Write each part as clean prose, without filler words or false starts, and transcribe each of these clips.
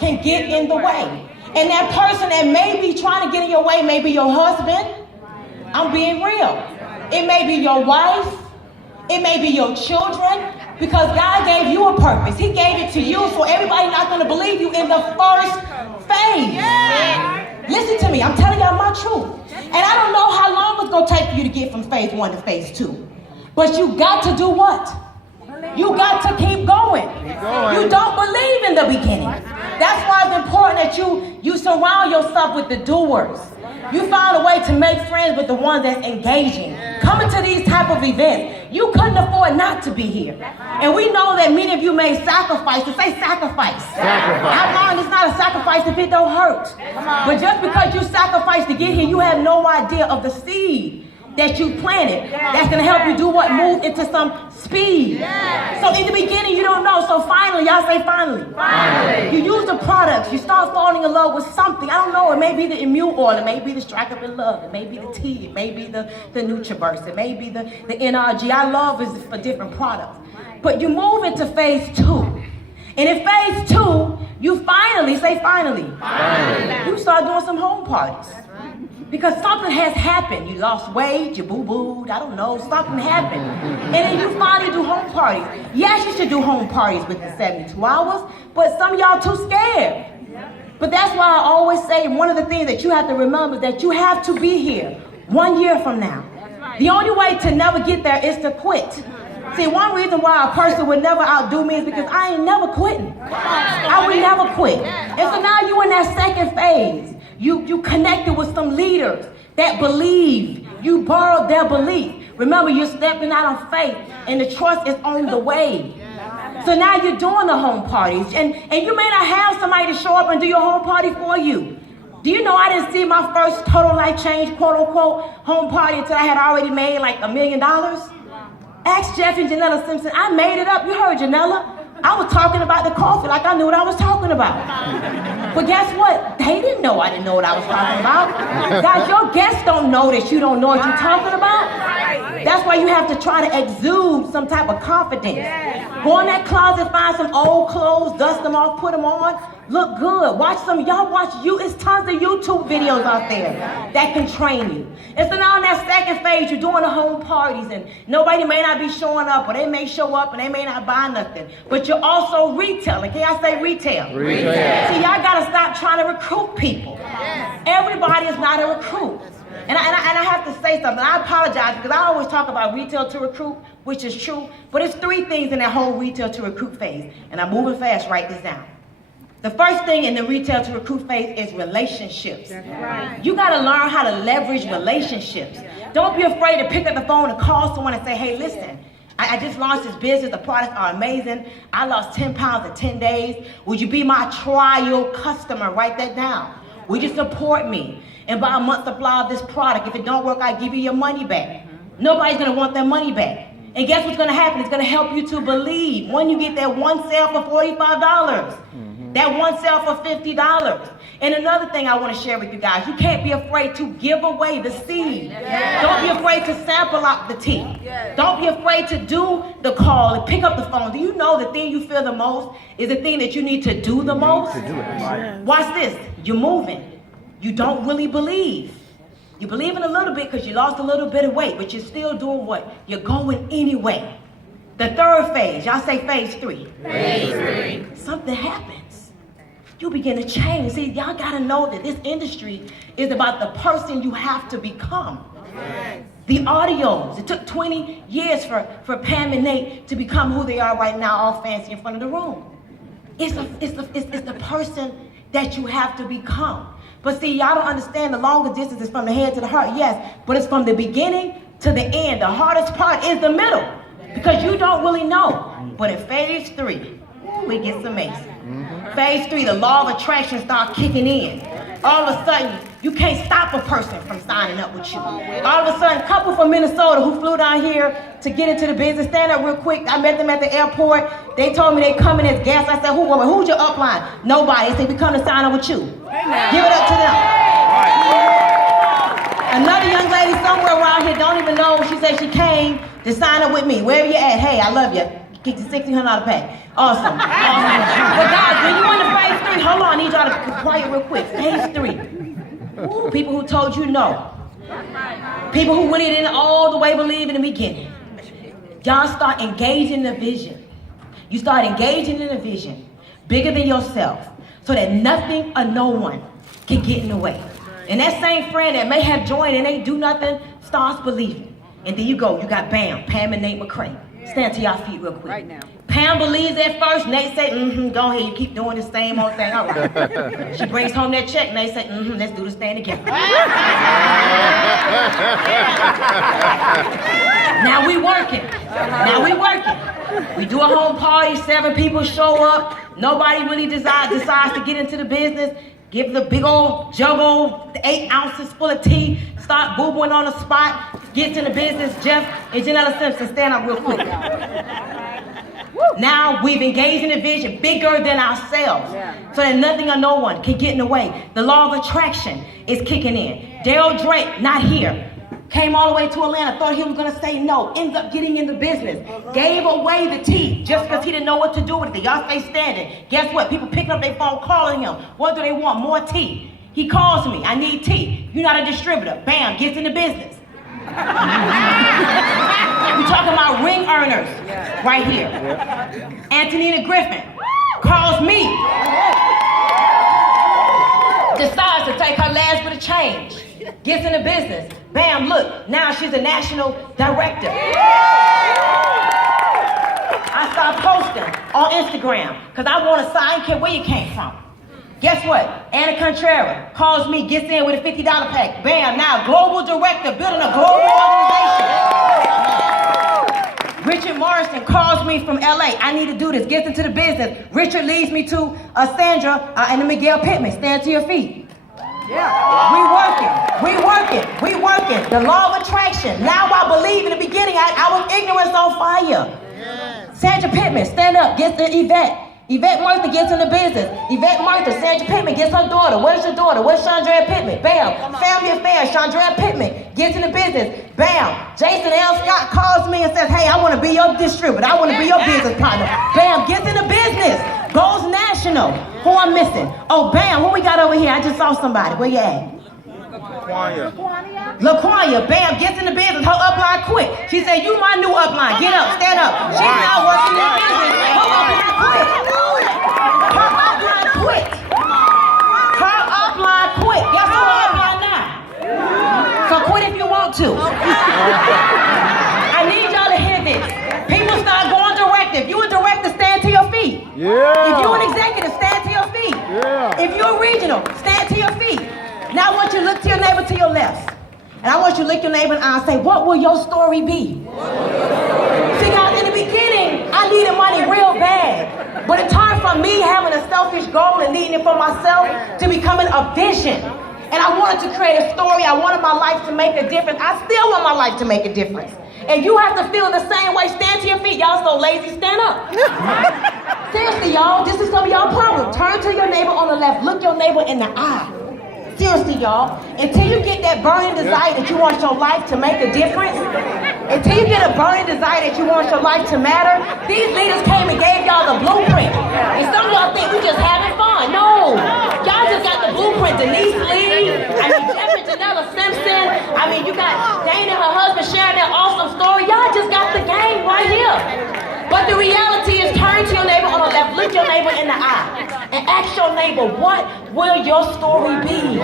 can get in the way. And that person that may be trying to get in your way may be your husband. I'm being real. It may be your wife. It may be your children. Because God gave you a purpose. He gave it to you, so everybody's not going to believe you in the first phase. Yeah. Listen to me. I'm telling y'all my truth. And I don't know how long it's going to take for you to get from phase 1 to phase 2. But you got to do what? You got to keep going. You don't believe in the beginning. That's why it's important that you surround yourself with the doers. You find a way to make friends with the ones that's engaging. Coming to these type of events, you couldn't afford not to be here. And we know that many of you made sacrifices. Say sacrifice. How long it's not a sacrifice if it don't hurt. But just because you sacrificed to get here, you have no idea of the seed that you planted that's going to help you do what? Move into some speed. So in the beginning, you don't know. So finally, y'all say finally. You use the products. You start falling in love with something. I don't know. It may be the immune oil. It may be the Strike Up in Love. It may be the tea. It may be the NutriBurst. It may be the NRG. I love is for different products. But you move into phase 2. And in phase 2, you finally, say finally. You start doing some home parties. Because something has happened. You lost weight, you boo-booed, I don't know, something happened. And then you finally do home parties. Yes, you should do home parties within 72 hours, but some of y'all too scared. But that's why I always say one of the things that you have to remember is that you have to be here 1 year from now. The only way to never get there is to quit. See, one reason why a person would never outdo me is because I ain't never quitting. I would never quit. And so now you in that second phase. You connected with some leaders that believe. You borrowed their belief. Remember, you're stepping out on faith, and the trust is on the way. So now you're doing the home parties, and you may not have somebody to show up and do your home party for you. Do you know I didn't see my first total life change, quote unquote, home party until I had already made like $1 million? Ask Jeff and Janella Simpson. I made it up. You heard Janella. I was talking about the coffee like I knew what I was talking about. But guess what? They didn't know I didn't know what I was talking about. Guys, your guests don't know that you don't know what you're talking about. That's why you have to try to exude some type of confidence. Go in that closet, find some old clothes, dust them off, put them on. Look good. Watch some. Y'all watch you. It's tons of YouTube videos out there that can train you. And so now in that second phase, you're doing the home parties, and nobody may not be showing up, or they may show up and they may not buy nothing. But you're also retailing. Can I say retail? Retail. See, y'all gotta stop trying to recruit people. Everybody is not a recruit. And I have to say something. I apologize because I always talk about retail to recruit, which is true. But it's 3 things in that whole retail to recruit phase. And I'm moving fast. Write this down. The first thing in the retail to recruit phase is relationships. You got to learn how to leverage relationships. Don't be afraid to pick up the phone and call someone and say, hey, listen, I just launched this business. The products are amazing. I lost 10 pounds in 10 days. Would you be my trial customer? Write that down. Would you support me and buy a month's supply of this product? If it don't work, I give you your money back. Nobody's going to want their money back. And guess what's going to happen? It's going to help you to believe. When you get that one sale for $45, that one sale for $50. And another thing I want to share with you guys, you can't be afraid to give away the seed. Don't be afraid to sample out the tea. Don't be afraid to do the call and pick up the phone. Do you know the thing you feel the most is the thing that you need to do the most? Watch this. You're moving. You don't really believe. You believe in a little bit because you lost a little bit of weight, but you're still doing what? You're going anyway. The third phase, y'all say phase 3. Phase 3. Something happens. You begin to change. See, y'all got to know that this industry is about the person you have to become. The audios. It took 20 years for Pam and Nate to become who they are right now, all fancy in front of the room. It's the person that you have to become. But see, y'all don't understand the longer distance is from the head to the heart, yes, but it's from the beginning to the end. The hardest part is the middle because you don't really know. But in phase 3, it gets amazing. Phase 3, the law of attraction starts kicking in. All of a sudden, you can't stop a person from signing up with you. All of a sudden, a couple from Minnesota who flew down here to get into the business, stand up real quick. I met them at the airport. They told me they coming as guests. I said, who's your upline? Nobody. They said, we come to sign up with you. Give it up to them. Another young lady somewhere around here, don't even know, she said she came to sign up with me. Where you at? Hey, I love you. Get you $1,600 pay. Awesome. But guys, when you in the phase 3, hold on. real quick. Phase 3. Ooh, people who told you no. People who really didn't all the way believe in the beginning. Y'all start engaging the vision. You start engaging in the vision bigger than yourself so that nothing or no one can get in the way. And that same friend that may have joined and ain't do nothing starts believing. And then you got Bam, Pam and Nate McCray. Stand to y'all feet real quick. Right now. Pam believes at first, Nate say, go ahead, you keep doing the same old thing. All right. She brings home that check, Nate say, let's do this thing together. Now we working. We do a home party, 7 people show up. Nobody really decides to get into the business. Give the big old juggle, 8 ounces full of tea, start boo-booing on the spot, gets in the business. Jeff and Janella Simpson, stand up real quick. Now we've engaged in a vision bigger than ourselves, so that nothing or no one can get in the way. The law of attraction is kicking in. Daryl Drake, not here. Came all the way to Atlanta, thought he was going to say no, ends up getting in the business. Gave away the tea just because he didn't know what to do with it. Y'all stay standing. Guess what? People picking up their phone, calling him. What do they want? More tea. He calls me. I need tea. You're not a distributor. Bam, gets in the business. We're talking about ring earners right here. Antonina Griffin calls me. Decides to take her last bit of change. Gets in the business. Bam, look, now she's a national director. I start posting on Instagram because I want to sign, I don't care where you came from. Guess what? Anna Contreras calls me, gets in with a $50 pack. Bam, now global director, building a global organization. Richard Morrison calls me from LA. I need to do this, gets into the business. Richard leads me to Sandra and the Miguel Pittman. Stand to your feet. We working. The law of attraction. Now I believe in the beginning, I was ignorance on fire. Sandra Pittman, stand up, gets the Yvette. Yvette Martha gets in the business. Yvette Martha, Sandra Pittman gets her daughter. Where's your daughter? Where's Chandra Pittman? Bam. Family Affairs, Chandra Pittman gets in the business. Bam. Jason L. Scott calls me and says, hey, I want to be your distributor. I want to be your business partner. Bam, gets in the business. Goes national. Who I'm missing? Oh, bam, who we got over here? I just saw somebody. Where you at? LaQuanya, bam, gets in the business. Her upline quit. She said, you my new upline. Get up, stand up. She's now working in the business. Her upline quit. Her upline quit. Guess who her upline now? So quit if you want to. I need y'all to hear this. People start going direct. If you a director, stand to your feet. If you an executive, stand to your feet. If you're a regional, stand to your feet. Now I want you to look to your neighbor to your left. And I want you to look your neighbor in the eye and say, what will your story be? See, guys, in the beginning, I needed money real bad. But it turned from me having a selfish goal and needing it for myself to becoming a vision. And I wanted to create a story. I wanted my life to make a difference. I still want my life to make a difference. And you have to feel the same way. Stand to your feet. Y'all so lazy, stand up. Seriously, y'all, this is some of y'all problem. Turn to your neighbor on the left. Look your neighbor in the eye. Seriously, y'all, until you get that burning desire that you want your life to make a difference, until you get a burning desire that you want your life to matter, these leaders came and gave y'all the blueprint. And some of y'all think we just having fun. No, y'all just got the blueprint. Denise Lee, Jeff and Janella Simpson. You got Dana and her husband sharing their awesome story. Y'all just got the game right here. But the reality is, turn to your neighbor on the left, look your neighbor in the eye, and ask your neighbor, what will your story be?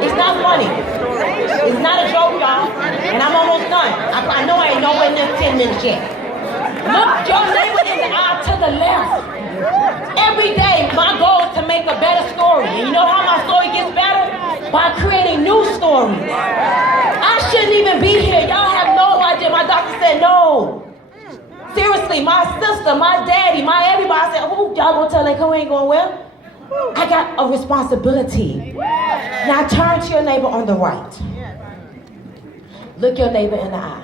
It's not funny. It's not a joke, y'all. And I'm almost done. I know I ain't nowhere near 10 minutes yet. Look your neighbor in the eye to the left. Every day, my goal is to make a better story. And you know how my story gets better? By creating new stories. I shouldn't even be here. Y'all have no idea. My doctor said no. Seriously, my sister, my daddy, my everybody said, who y'all gonna tell like who ain't going well? I got a responsibility. Now turn to your neighbor on the right. Look your neighbor in the eye.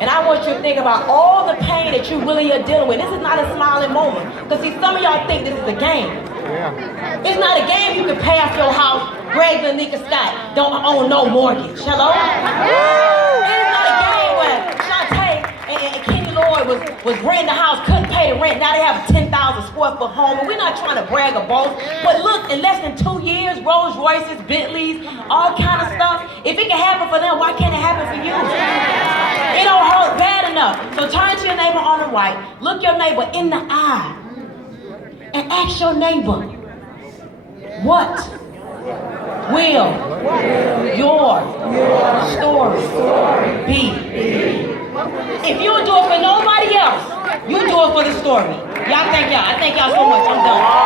And I want you to think about all the pain that you really are dealing with. This is not a smiling moment. Because see, some of y'all think this is a game. It's not a game you can pay off your house. Greg and Nika Scott don't own no mortgage. Hello? It's not a game where Shantae and Kenny Lloyd was renting the house, couldn't pay pay the rent. Now they have a 10,000 square foot home. And we're not trying to brag or boast. But look, in less than 2 years, Rolls Royces, Bentleys, all kind of stuff. If it can happen for them, why can't it happen for you? It don't hurt bad enough. So turn to your neighbor on the right. Look your neighbor in the eye. And ask your neighbor, what will your story be? If you would do it for nobody else, you do it for the story. I thank y'all so much. I'm done.